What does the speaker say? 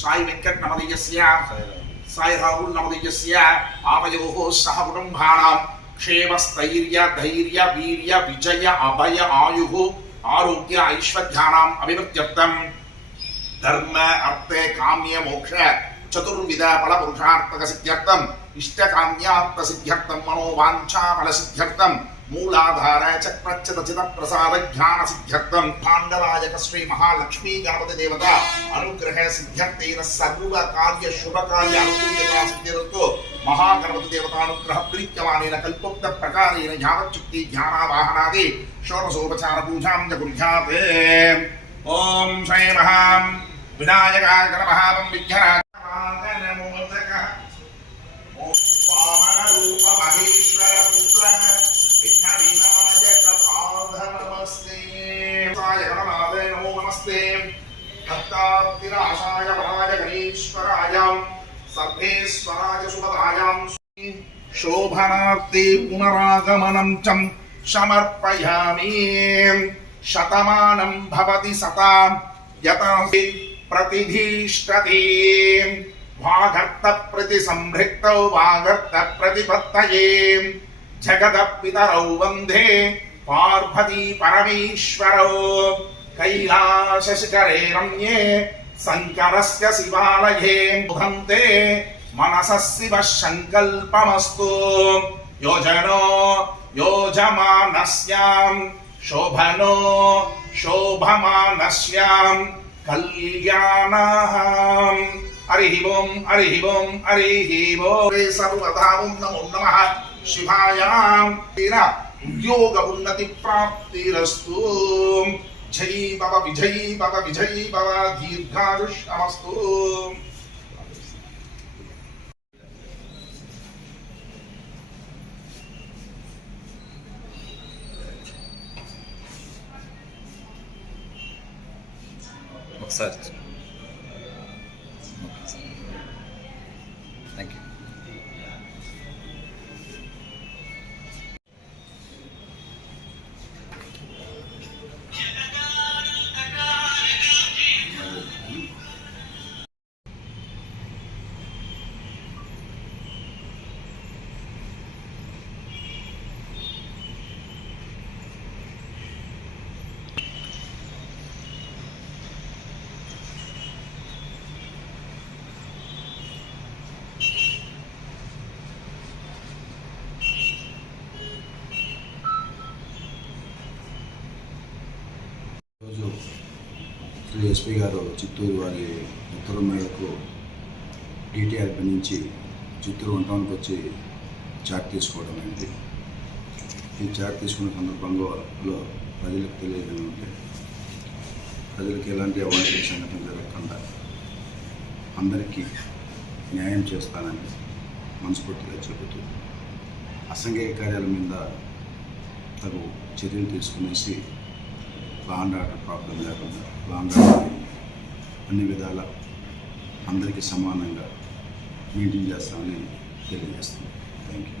సాయి వెంకట్ నమదీయస్య సాయి రాహుల్ నమదీయస్య ఆవయోః సహ కుటుంబానాం క్షేమస్థైర్య ధైర్య వీర్య విజయ అభయ ఆయుః ఆరోగ్య ఐశ్వర్యానాం అభివృద్ధ్యర్థం ధర్మ అర్థే కామ్య మోక్ష చతుర్విధ ఫల పురుషార్థక సిద్ధ్యర్థం ఇష్టకామ్యార్థ సిద్ధ్యర్థం మనోవాంఛా ఫల సిద్ధ్యర్థం మూలాధార చక్రచిత ప్రసాద జ్ఞాన సిద్ధ్యర్థం పాండరాజక శ్రీ మహాలక్ష్మీ గణపతి దేవత అనుగ్రహ సిద్ధ్యర్థేన సర్వ కార్య శుభ కార్య అనుకూల్యతా సిద్ధిరస్తు మహాగణపతి దేవతానుగ్రహ ప్రీత్యమానేన కల్పోక్త ప్రకారేణ యావచ్చుక్తి జ్ఞానావాహనాది షోడశోపచార పూజాం చ కుర్యాత్. ఓం శ్రీ మహాం వినాయకాయ నమః విఘ్నరాజ వామనరూప మహేశ్వర పుత్ర విఘ్న వినాయక పాద నమస్తే సాయ గణనాథే నమో నమస్తే భక్తార్తినాశాయ వరాయ గణేశ్వరాయ సర్వేశ్వరాయ శుభదాయ శోభనార్తే పునరాగమనం చం సమర్పయామి. శతమానం భవతి సతాం యతః ప్రతిధిష్టతే వాగర్త ప్రతి సంభృక్తౌ వాగర్త ప్రతిపత్తయే జగద పితరౌ వందే పార్వతీ పరమేశ్వరౌ కైలాస శిఖరే రమ్యే శంకరస్య శివాలయే ముహంతే మనసః శివ సంకల్పమస్తు. యోజనో యోజమానస్యాం శోభనో శోభమానస్యాం కళ్యాణః. హరి ఓం హరి ఓం హరి ఓం. సర్వదా ఓం నమో నమః శివాయ. ఉద్యోగ ఉన్నతి ప్రాప్తిరస్తు. జై భవ విజయీ భవ విజయీ భవ దీర్ఘాయుష్యమస్తు. ఒకసారి థ్యాంక్ యూ. ఈరోజు శ్రీ ఎస్పీ గారు చిత్తూరు వారి ఉత్తర్వు మేరకు డిటిఆర్పి నుంచి చిత్తూరు 1 టౌన్కి వచ్చి చాట్ తీసుకోవడం అయింది. ఈ చాట్ తీసుకున్న సందర్భంలో ప్రజలకు తెలియజేయమంటే ప్రజలకు ఎలాంటి అవాంఛనీయ సంఘటన జరగకుండా అందరికీ న్యాయం చేస్తానని మనస్ఫూర్తిగా చెబుతూ అసంఘిక కార్యాల మీద తగు చర్యలు తీసుకునేసి లా అండ్ ఆర్డర్ ప్రాబ్లం లేకుండా లా అండ్ ఆర్డర్ అన్ని విధాల అందరికీ సమానంగా మెయింటైన్ చేస్తామని తెలియజేస్తున్నాం. Thank you.